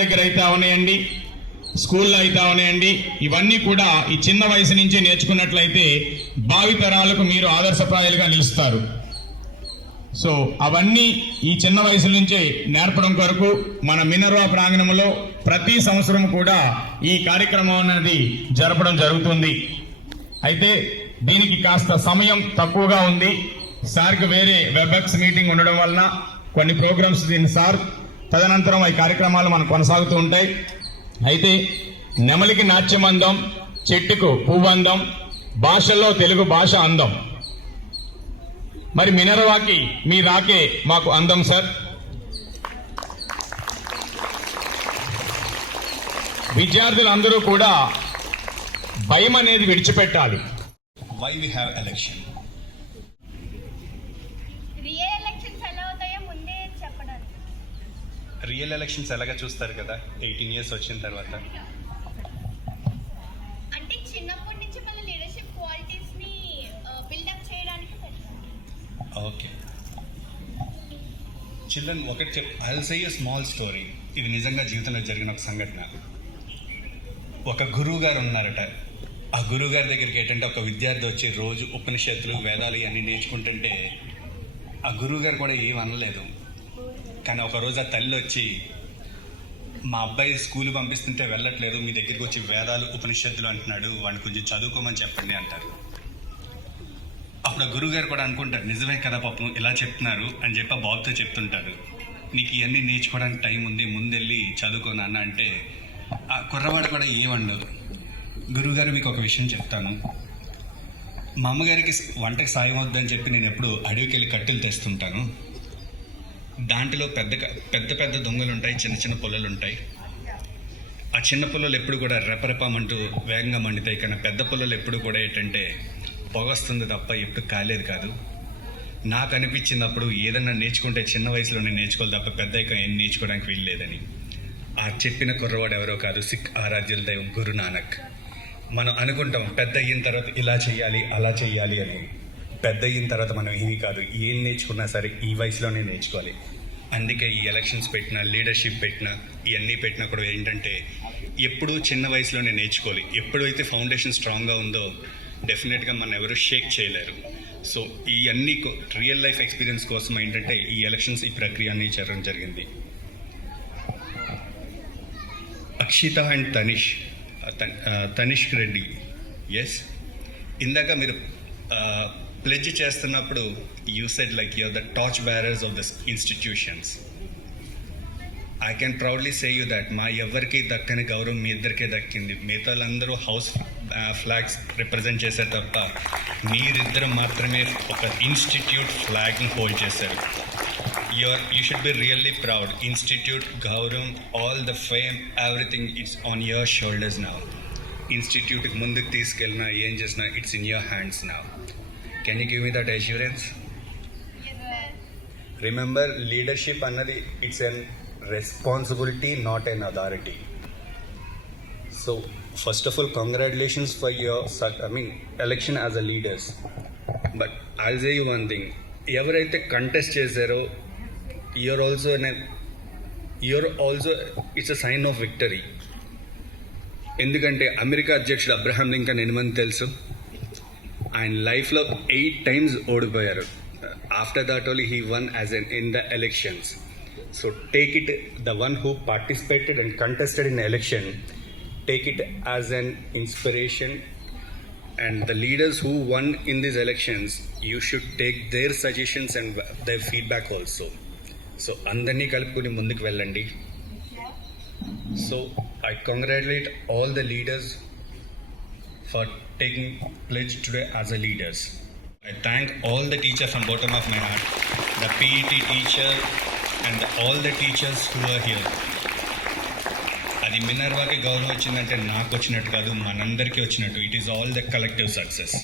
దగ్గర అయితే అవనాయండి స్కూల్లో అయితే అవనాయండి. ఇవన్నీ కూడా ఈ చిన్న వయసు నుంచి నేర్చుకున్నట్లయితే భావితరాలకు మీరు ఆదర్శప్రాయాలుగా నిలుస్తారు. సో అవన్నీ ఈ చిన్న వయసు నుంచే నేర్పడం కొరకు మన మినర్వా ప్రాంగణంలో ప్రతి సంవత్సరం కూడా ఈ కార్యక్రమం అనేది జరపడం జరుగుతుంది. అయితే దీనికి కాస్త సమయం తక్కువగా ఉంది. సార్కి వేరే వెబ్ఎక్స్ మీటింగ్ ఉండడం వలన కొన్ని ప్రోగ్రామ్స్ దీన్ని సార్ తదనంతరం ఈ కార్యక్రమాలు మనకు కొనసాగుతూ ఉంటాయి. అయితే నెమలికి నాట్యం అందం చెట్టుకు పువ్వు అందం భాషల్లో తెలుగు భాష అందం. మరి మినరవాకి మీ రాకే మాకు అందం సార్. విద్యార్థులందరూ కూడా భయం అనేది విడిచిపెట్టాలి. Why we have election real elections ఎలాగ చూస్తారు కదా? ఎయిటీన్ ఇయర్స్ వచ్చిన తర్వాత. అంటే చిన్నప్పటి నుంచి మన లీడర్షిప్ క్వాలిటీస్ని బిల్డప్ చేయడానికి పెట్టాలి ఓకే చిల్డ్రన్ ఒకటి చెప్ ఐ సే స్మాల్ స్టోరీ ఇది నిజంగా జీవితంలో జరిగిన ఒక సంఘటన. ఒక గురువు గారు ఉన్నారట. ఆ గురువు గారి దగ్గరికి ఏంటంటే ఒక విద్యార్థి వచ్చి రోజు ఉపనిషత్తులు వేదాలు ఇవన్నీ నేర్చుకుంటుంటే ఆ గురువు గారు కూడా ఏం అనలేదు. కానీ ఒక రోజు ఆ తల్లి వచ్చి మా అబ్బాయి స్కూల్ పంపిస్తుంటే వెళ్ళట్లేదు మీ దగ్గరికి వచ్చి వేదాలు ఉపనిషత్తులు అంటున్నాడు వాడిని కొంచెం చదువుకోమని చెప్పండి అంటారు. అప్పుడు ఆ గురువుగారు కూడా అనుకుంటారు నిజమే కదా పాపం ఇలా చెప్తున్నారు అని చెప్పి బాబుతో చెప్తుంటారు. నీకు ఇవన్నీ నేర్చుకోవడానికి టైం ఉంది ముందెళ్ళి చదువుకోనాన్న అంటే ఆ కుర్రవాడు కూడా ఏమండదు గురువుగారు మీకు ఒక విషయం చెప్తాను. మా అమ్మగారికి వంటకి సాయం వద్దని చెప్పి నేను ఎప్పుడు అడవికి వెళ్ళి కట్టెలు తెస్తుంటాను. దాంట్లో పెద్ద పెద్ద పెద్ద దొంగలు ఉంటాయి చిన్న చిన్న పుల్లలు ఉంటాయి ఆ చిన్న పుల్లలు ఎప్పుడు కూడా రెపరెపమంటూ వేగంగా మండుతాయి కానీ పెద్ద పుల్లలు ఎప్పుడు కూడా ఏంటంటే పొగొస్తుంది తప్ప ఎప్పుడు కాలేదు కాదు. నాకు అనిపించినప్పుడు ఏదన్నా నేర్చుకుంటే చిన్న వయసులోనే నేర్చుకోవాలి తప్ప పెద్ద ఏం నేర్చుకోవడానికి వీల్లేదని. ఆ చెప్పిన కుర్రవాడు ఎవరో కాదు సిక్ ఆరాధ్యుల దైవం గురు నానక్ మనం అనుకుంటాం పెద్ద అయిన తర్వాత ఇలా చేయాలి అలా చేయాలి అని. పెద్ద అయిన తర్వాత మనం ఏమీ కాదు. ఏం నేర్చుకున్నా సరే ఈ వయసులోనే నేర్చుకోవాలి. అందుకే ఈ ఎలక్షన్స్ పెట్టిన లీడర్షిప్ పెట్టిన ఇవన్నీ పెట్టినా కూడా ఏంటంటే ఎప్పుడూ చిన్న వయసులోనే నేర్చుకోవాలి. ఎప్పుడైతే ఫౌండేషన్ స్ట్రాంగ్గా ఉందో డెఫినెట్గా మనం ఎవరు షేక్ చేయలేరు. సో ఈ అన్ని రియల్ లైఫ్ ఎక్స్పీరియన్స్ కోసం ఏంటంటే ఈ ఎలక్షన్స్ ఈ ప్రక్రియ అన్ని చేరడం జరిగింది. అక్షిత అండ్ తనిష్ తనిష్క్ రెడ్డి. ఎస్ ఇందాక మీరు ప్లెడ్జ్ చేస్తున్నప్పుడు you said like you're the torch bearers of the institutions I can proudly say you that మా ఎవరికి దక్కని గౌరవం మీ ఇద్దరికే దక్కింది. మిగతా వాళ్ళందరూ హౌస్ ఫ్లాగ్స్ రిప్రజెంట్ చేశారు తప్ప మీరిద్దరు మాత్రమే ఒక ఇన్స్టిట్యూట్ ఫ్లాగ్ని హోల్డ్ చేశారు. Your you should be really proud institute గౌరవం all the fame everything it's on your shoulders now ఇన్స్టిట్యూట్కి ముందుకు తీసుకెళ్ళినా ఏం చేసినా it's in your hands now can you give me that assurance remember leadership అన్నది it's an responsibility not an authority so first of all congratulations for your I mean election as a leaders but I say you one thing ఎవరైతే contest చేశారో you're also you're also it's a sign of victory ఎందుకంటే America అధ్యక్షుడు Abraham Lincoln ఎనిమిది తెలుసు? ఆయన లైఫ్లో eight times ఓడిపోయారు. After that only he won as an in the elections so take it the one who participated and contested in election take it as an inspiration and the leaders who won in these elections you should take their suggestions and their feedback also. So అందరినీ కలుపుకొని ముందుకు వెళ్ళండి. So I congratulate all the leaders for taking pledge today as a leaders I thank all the teacher from bottom of my heart the PET teacher and all the teachers who are here అది మినర్వాకి గౌరవం వచ్చిందంటే నాకు వచ్చినట్టు కాదు మనందరికీ వచ్చినట్టు it is all the collective success